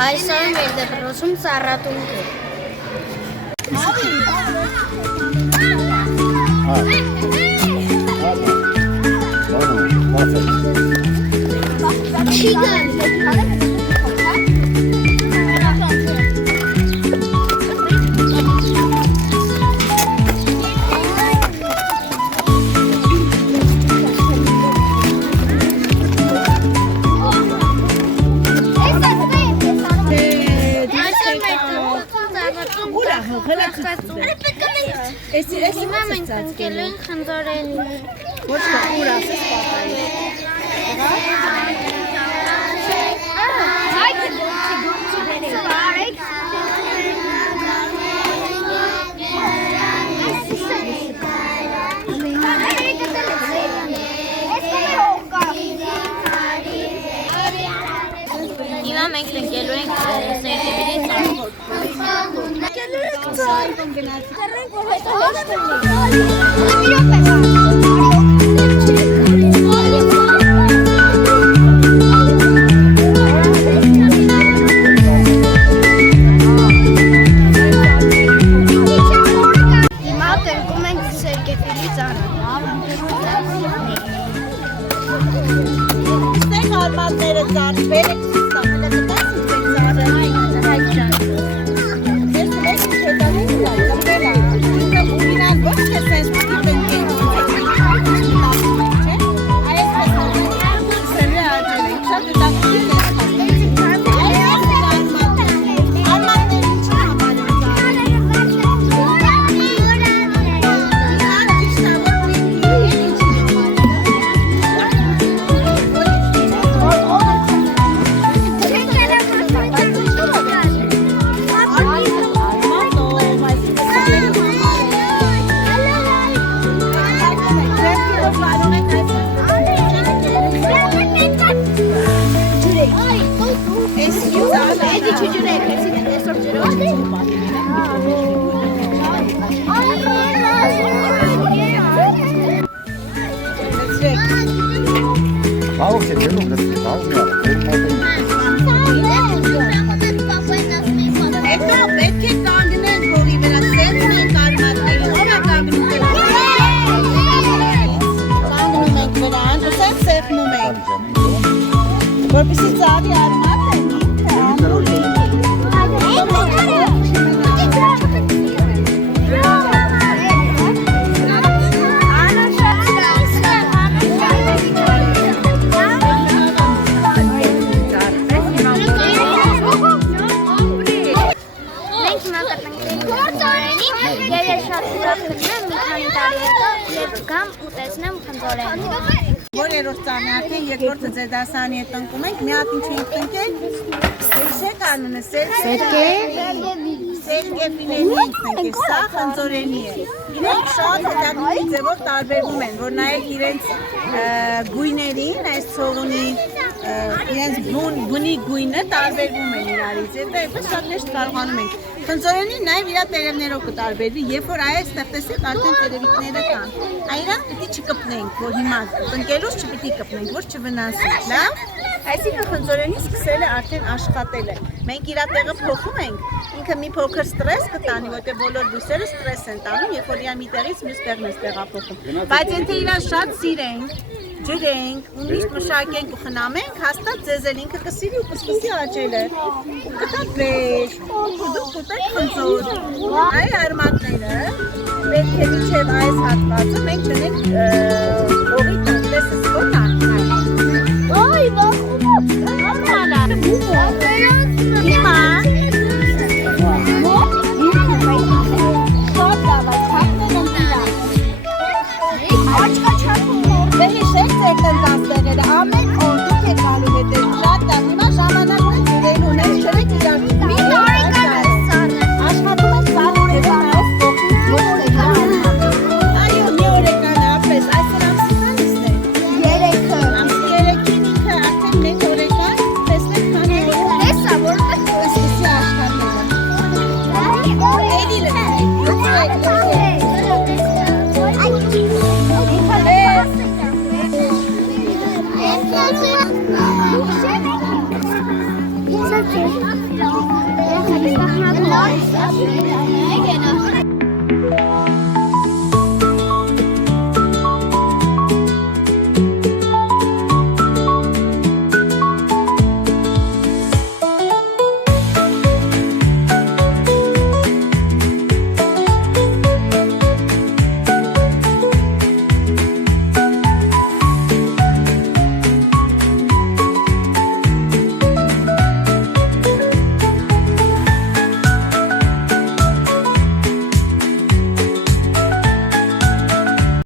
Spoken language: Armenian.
Այսօր մեր դպրոցում ծառատունք է։ Հիմա մենք ընկել ենք խնձորենի։ Ոչ թե ուր ասես պատահի։ Հիմա մենք ընկելու ենք սենտիմետրի Որպեսի ծավի արմատ է Որ երորդ ծանյատին, երկորդը ձեդասանի է տնկում ենք, մի հատ ինչ ենք տնկել, սեք անունը, սերկեպիների ենք տնկել, սա խնձորենի է։ Իրենք շատ հետագույն ձևով տարբերվում են, որ նայեք իրենց գույներին, այս ծողունի, իրենց բունի գույնը տարբերվում են իրարից, այդպես շատ նեշտ կարողանում ենք։ Խնձորենին նաև իր տերևներով կտարբերվի, երբ որ այս տեսեք արդեն տերևիկները կան։ Այրան պիտի չկպնենք, որ հիմա տնկելուց չպիտի կպնենք, որ չվնասի, լավ։ Այսինքն խնձորենի սկսել է արդեն աշխատել է։ Մենք իր տեղը փոխում ենք, ինքը մի փոքր ստրես կտանի, որտեղ բոլոր բույսերը ստրես են տանում, երբ որ իրան մի տեղից մյուս տեղն է տեղափոխում։ Բայց եթե իրան շատ սիրենք, ջրենք, ու միշտ մշակենք ու խնամենք, հաստատ ձեզ էլ ինքը կսիրի ու կսկսի աճելը։ Ու կտա բեշ, ու դուք կուտեք խնձոր։ Այ արմատները, պետք է մինչև այս հատվածը մենք դնենք օղի տակ, տեսես ո՞րն է։ Ոյ, հիմա ամեն օր դուք եք գալու հետև շատ լավ, հիմա ժամանակն է ջրելու ունես շրեք իրար աշխատում ես սարում ես այս կողմից ոչ տեգան այո, մի օրեկան է ապրես, այսր ամսի քանիսն է 3-ը ամսի 3-ին ինքը արդեն մեկ օրեկան տեսնեք քանի օր տեսա, որտեղ սկսի աշխատելը էլի լնեք Thank you. Ա